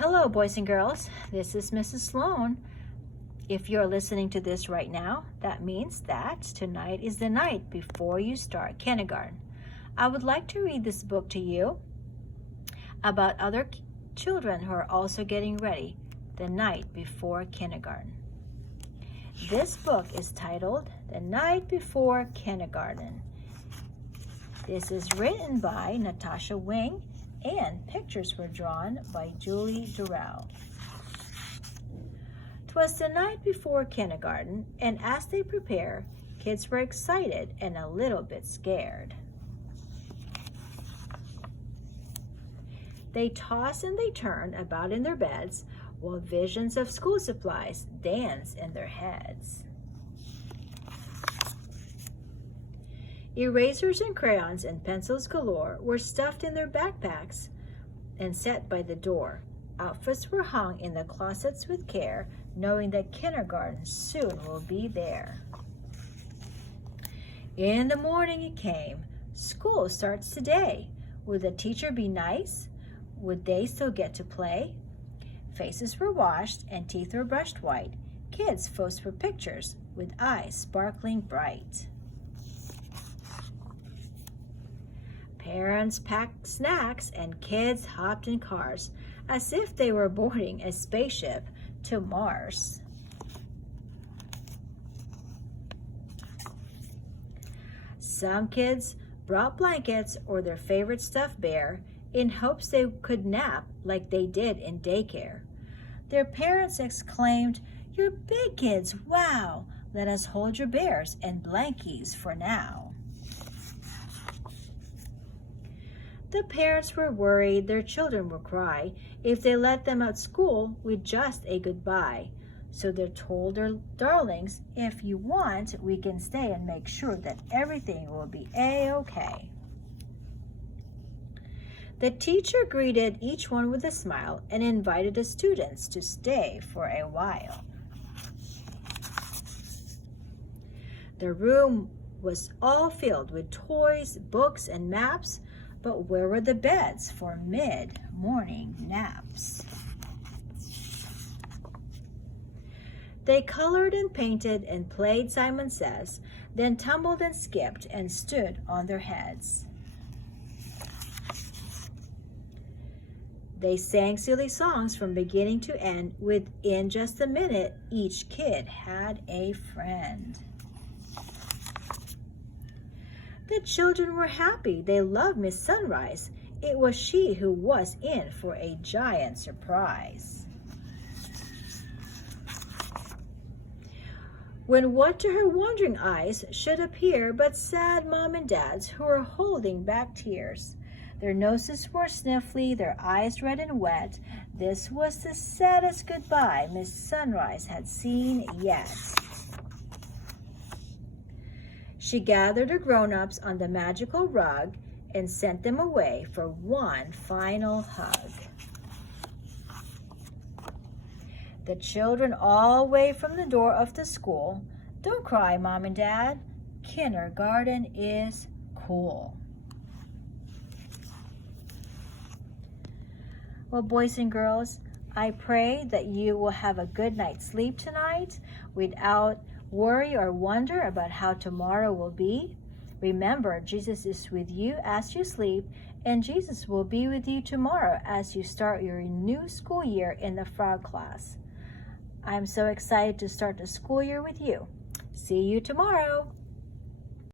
Hello, boys and girls. This is Mrs. Sloan. If you're listening to this right now, that means that tonight is the night before you start kindergarten. I would like to read this book to you about other children who are also getting ready the night before kindergarten. This book is titled The Night Before Kindergarten. This is written by Natasha Wing and pictures were drawn by Julie Durrell. 'Twas the night before kindergarten, and as they prepare, kids were excited and a little bit scared. They toss and they turn about in their beds, while visions of school supplies dance in their heads. Erasers and crayons and pencils galore were stuffed in their backpacks and set by the door. Outfits were hung in the closets with care, knowing that kindergarten soon will be there. In the morning it came. School starts today. Would the teacher be nice? Would they still get to play? Faces were washed and teeth were brushed white. Kids posed for pictures with eyes sparkling bright. Parents packed snacks and kids hopped in cars as if they were boarding a spaceship to Mars. Some kids brought blankets or their favorite stuffed bear in hopes they could nap like they did in daycare. Their parents exclaimed, "You're big kids, wow! Let us hold your bears and blankies for now." The parents were worried their children would cry if they let them out school with just a goodbye. So they told their darlings, "If you want, we can stay and make sure that everything will be a-okay." The teacher greeted each one with a smile and invited the students to stay for a while. The room was all filled with toys, books, and maps, but where were the beds for mid-morning naps? They colored and painted and played Simon Says, then tumbled and skipped and stood on their heads. They sang silly songs from beginning to end. Within just a minute, each kid had a friend. The children were happy. They loved Miss Sunrise. It was she who was in for a giant surprise. When what to her wondering eyes should appear but sad mom and dads who were holding back tears. Their noses were sniffly, their eyes red and wet. This was the saddest goodbye Miss Sunrise had seen yet. She gathered her grown-ups on the magical rug and sent them away for one final hug. The children all waved from the door of the school. "Don't cry, Mom and Dad. Kindergarten is cool." Well, boys and girls, I pray that you will have a good night's sleep tonight without worry or wonder about how tomorrow will be. Remember, Jesus is with you as you sleep, and Jesus will be with you tomorrow as you start your new school year in the frog class. I'm so excited to start the school year with you. See you tomorrow.